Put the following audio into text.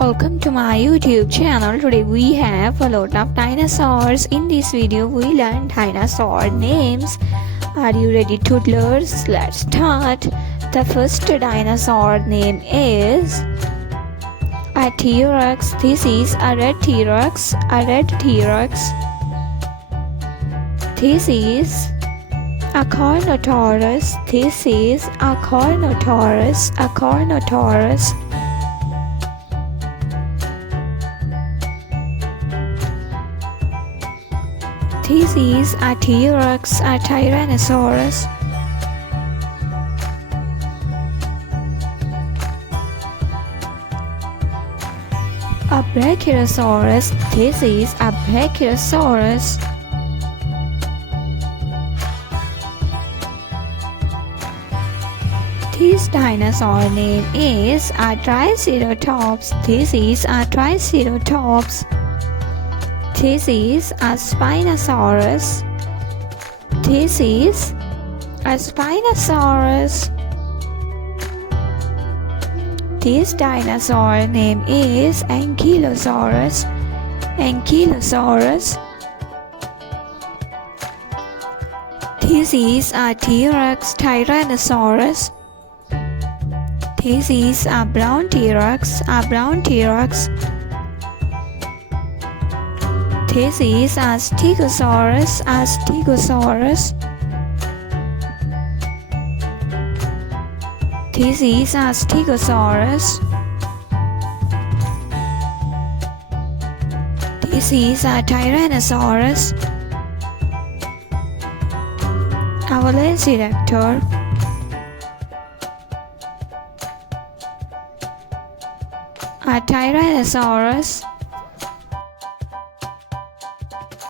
Welcome to my YouTube channel. Today we have a lot of dinosaurs. In this video we learn dinosaur names. Are you ready, toddlers? Let's start. The first dinosaur name is a T-Rex. This is a red T-Rex. A red T-Rex. This is a Carnotaurus. This is a Carnotaurus. A Carnotaurus. This is a T-Rex, a Tyrannosaurus. A Brachiosaurus. This is a Brachiosaurus. This dinosaur name is a Triceratops. This is a Triceratops. This is a Spinosaurus. This is a Spinosaurus. This dinosaur name is Ankylosaurus. Ankylosaurus. This is a T-Rex Tyrannosaurus. This is a brown T-Rex. A brown T-Rex. This is a Stegosaurus. A Stegosaurus. This is a Stegosaurus. This is a Tyrannosaurus. A Velociraptor. A Tyrannosaurus.